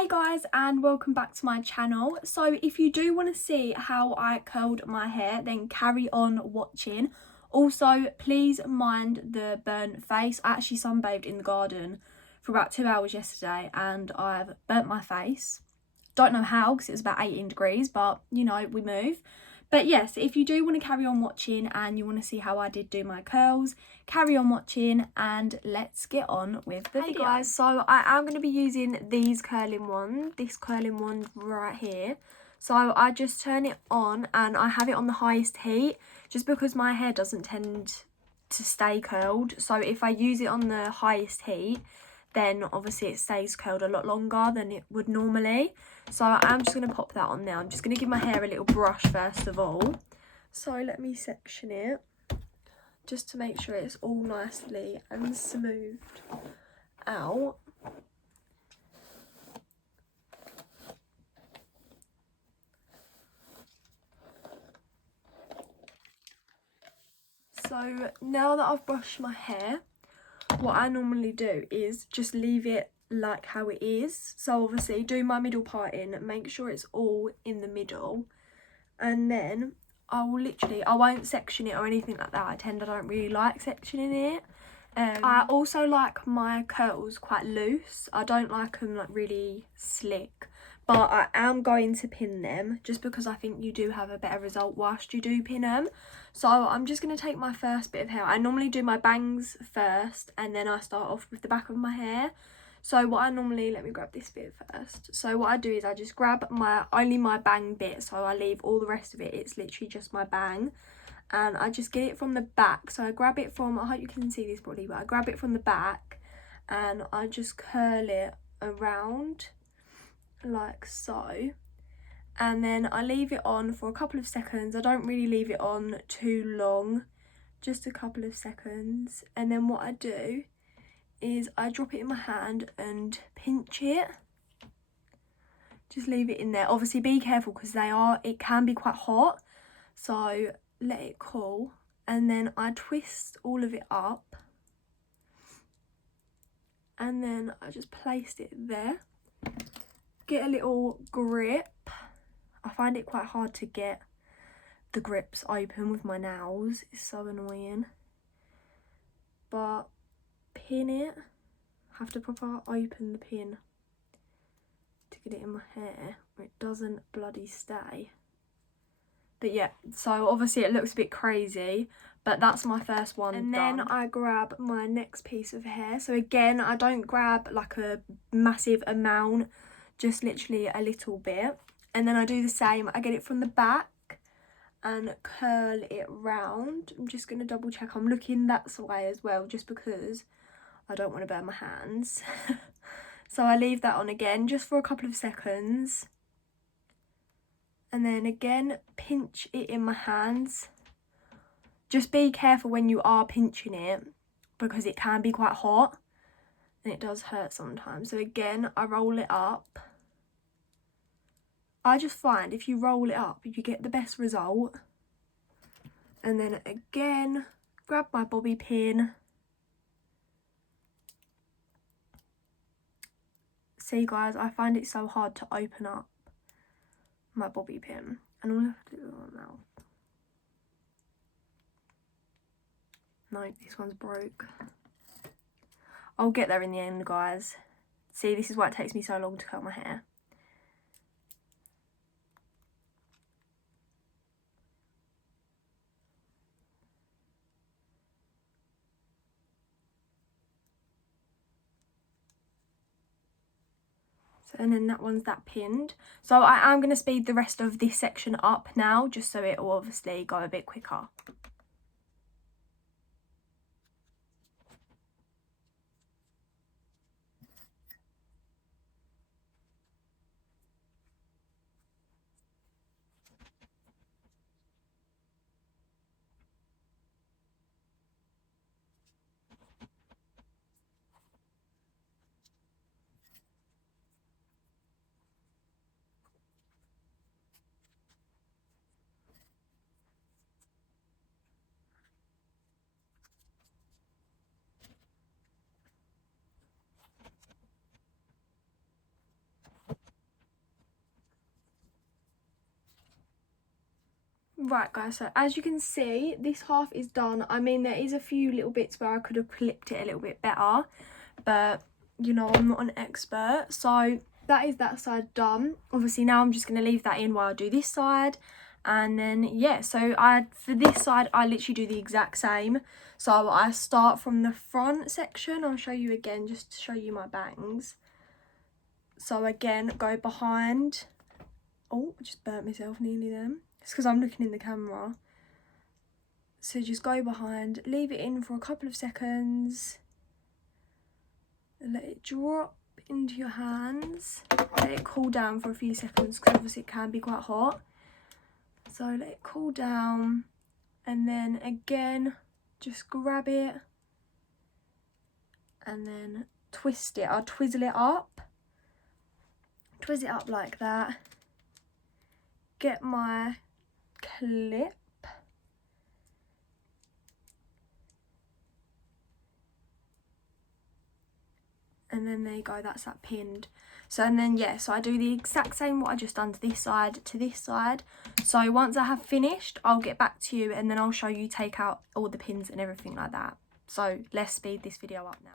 Hey guys, and welcome back to my channel. So if you do want to see how I curled my hair, then carry on watching. Also, please mind the burnt face. I actually sunbathed in the garden for about 2 hours yesterday and I've burnt my face. Don't know how because it was about 18 degrees, but you know, we move. But yes, if you do want to carry on watching and you want to see how I did do my curls, carry on watching and let's get on with the video. Guys, so I am going to be using this curling one right here. So I just turn it on and I have it on the highest heat just because my hair doesn't tend to stay curled. So if I use it on the highest heat, then obviously it stays curled a lot longer than it would normally. So I'm just going to pop that on there. I'm just going to give my hair a little brush first of all. So let me section it just to make sure it's all nicely and smoothed out. So now that I've brushed my hair, what I normally do is just leave it like how it is. So obviously do my middle part in, make sure it's all in the middle, and then I won't section it or anything like that. I don't really like sectioning it. I also like my curls quite loose. I don't like them like really slick, but I am going to pin them just because I think you do have a better result whilst you do pin them. So I'm just going to take my first bit of hair. I normally do my bangs first and then I start off with the back of my hair. So what I normally, let me grab this bit first. So what I do is I just grab only my bang bit, so I leave all the rest of it. It's literally just my bang. And I just get it from the back. So I grab it from, I hope you can see this probably, but I grab it from the back and I just curl it around like so. And then I leave it on for a couple of seconds. I don't really leave it on too long, just a couple of seconds. And then what I do is I drop it in my hand and pinch it. Just leave it in there. Obviously be careful because it can be quite hot. So let it cool. And then I twist all of it up. And then I just placed it there. Get a little grip. I find it quite hard to get the grips open with my nails. It's so annoying. But pin it. Have to proper open the pin to get it in my hair where it doesn't bloody stay. But yeah, so obviously it looks a bit crazy, but that's my first one and done. Then I grab my next piece of hair. So again, I don't grab like a massive amount, just literally a little bit. And then I do the same. I get it from the back and curl it round. I'm just going to double check. I'm looking that way as well, just because I don't want to burn my hands. So I leave that on again just for a couple of seconds. And then again, pinch it in my hands. Just be careful when you are pinching it because it can be quite hot and it does hurt sometimes. So again, I roll it up. I just find if you roll it up, you get the best result. And then again, grab my bobby pin. See guys, I find it so hard to open up my bobby pin. And all I have to do is my mouth. No, this one's broke. I'll get there in the end, guys. See, this is why it takes me so long to curl my hair. So, and then that one's pinned. So I am going to speed the rest of this section up now, just so it will obviously go a bit quicker. Right guys, so as you can see, this half is done. I mean, there is a few little bits where I could have clipped it a little bit better, but you know, I'm not an expert. So that is that side done. Obviously now I'm just going to leave that in while I do this side. And then yeah, so for this side I literally do the exact same. So I start from the front section. I'll show you again just to show you my bangs. So again, go behind. Oh, I just burnt myself nearly then. It's because I'm looking in the camera. So just go behind, leave it in for a couple of seconds, let it drop into your hands, let it cool down for a few seconds because obviously it can be quite hot. So let it cool down, and then again just grab it and then twist it. I'll twist it up like that, get my clip, and then there you go, that's that pinned. So and then yeah, so I do the exact same what I just done to this side to this side. So once I have finished, I'll get back to you and then I'll show you take out all the pins and everything like that. So let's speed this video up now.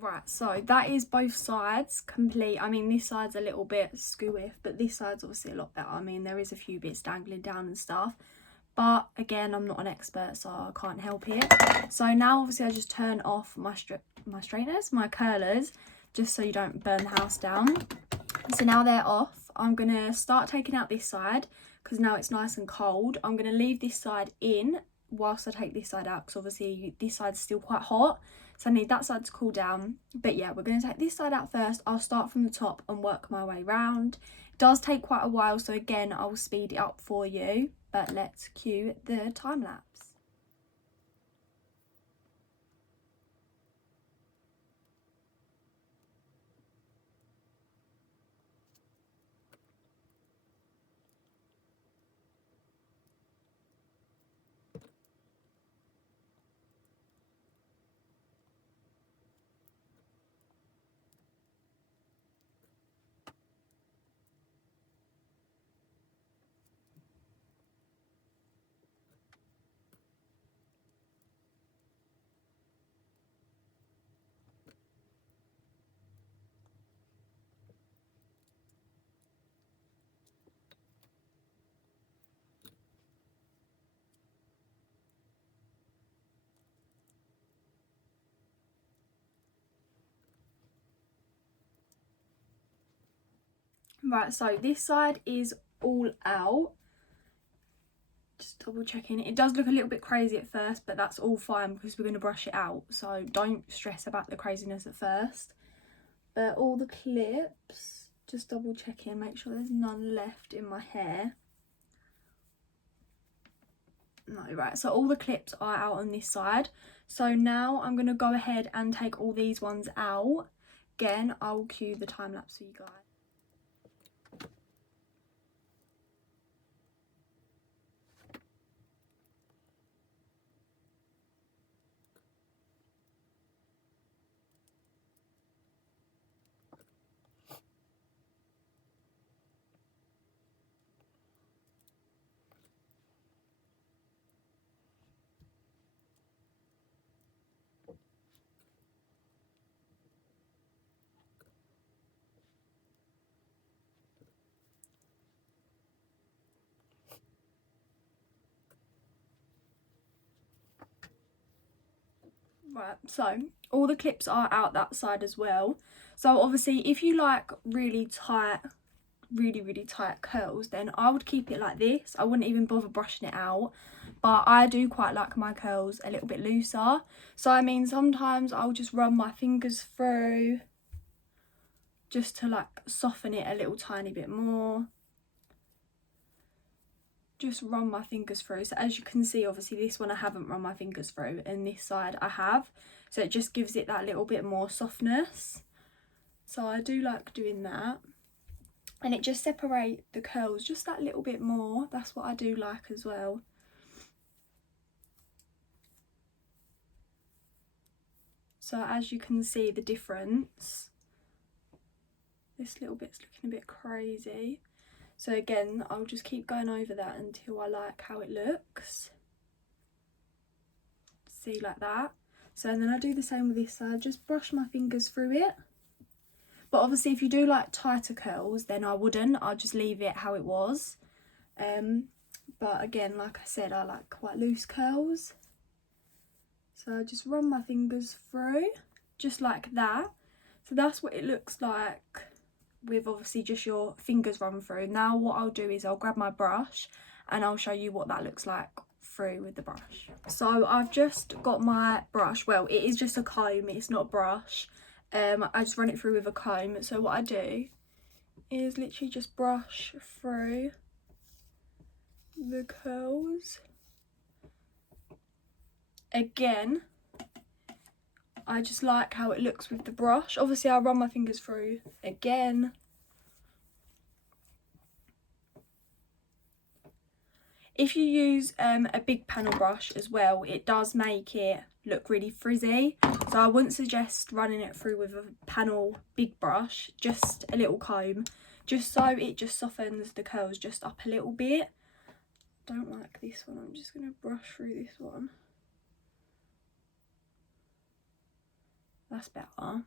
Right, so that is both sides complete. I mean, this side's a little bit skewy, but this side's obviously a lot better. I mean, there is a few bits dangling down and stuff, but again, I'm not an expert, so I can't help it. So now obviously I just turn off my straighteners, my curlers, just so you don't burn the house down. So now they're off. I'm gonna start taking out this side because now it's nice and cold. I'm gonna leave this side in whilst I take this side out because obviously this side's still quite hot. So I need that side to cool down. But yeah, we're going to take this side out first. I'll start from the top and work my way round. It does take quite a while, so again, I'll speed it up for you. But let's cue the time lapse. Right, so this side is all out. Just double checking. It does look a little bit crazy at first, but that's all fine because we're going to brush it out. So don't stress about the craziness at first. But all the clips, just double checking, make sure there's none left in my hair. No, right, so all the clips are out on this side. So now I'm going to go ahead and take all these ones out. Again, I'll cue the time lapse for you guys. Right, so all the clips are out that side as well. So obviously if you like really tight, really tight curls, then I would keep it like this. I wouldn't even bother brushing it out. But I do quite like my curls a little bit looser. So I mean, sometimes I'll just run my fingers through just to like soften it a little tiny bit more. Just run my fingers through. So as you can see, obviously this one I haven't run my fingers through and this side I have. So it just gives it that little bit more softness. So I do like doing that. And it just separates the curls just that little bit more. That's what I do like as well. So as you can see the difference, this little bit's looking a bit crazy. So again, I'll just keep going over that until I like how it looks. See, like that. So and then I do the same with this side, just brush my fingers through it. But obviously if you do like tighter curls, then I wouldn't, I'll just leave it how it was. But again, like I said, I like quite loose curls. So I just run my fingers through, just like that. So that's what it looks like with obviously just your fingers run through. Now what I'll do is I'll grab my brush and I'll show you what that looks like through with the brush. So I've just got my brush, well it is just a comb, it's not a brush. I just run it through with a comb. So what I do is literally just brush through the curls. Again, I just like how it looks with the brush. Obviously I'll run my fingers through again. If you use a big panel brush as well, it does make it look really frizzy. So I wouldn't suggest running it through with a panel big brush, just a little comb, just so it just softens the curls just up a little bit. Don't like this one, I'm just going to brush through this one. That's better.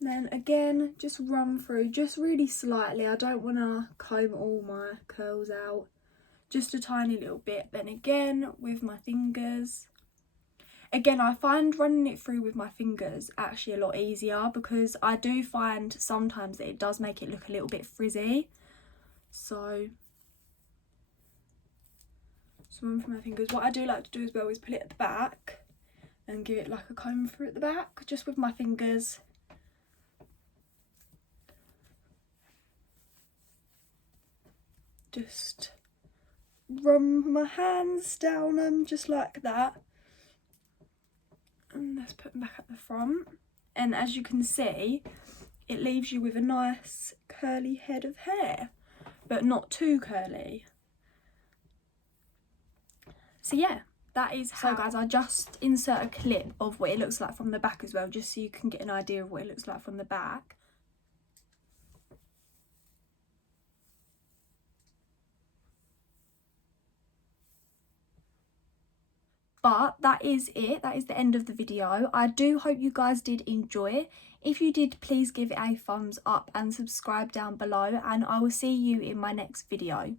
Then again, just run through just really slightly. I don't want to comb all my curls out, just a tiny little bit. Then again with my fingers. Again, I find running it through with my fingers actually a lot easier because I do find sometimes that it does make it look a little bit frizzy. So run through my fingers. What I do like to do as well is put it at the back and give it like a comb through at the back, just with my fingers. Just run my hands down them just like that. And let's put them back at the front. And as you can see, it leaves you with a nice curly head of hair, but not too curly. So yeah. That is how. So guys, I just insert a clip of what it looks like from the back as well, just so you can get an idea of what it looks like from the back. But that is it. That is the end of the video. I do hope you guys did enjoy. If you did, please give it a thumbs up and subscribe down below, and I will see you in my next video.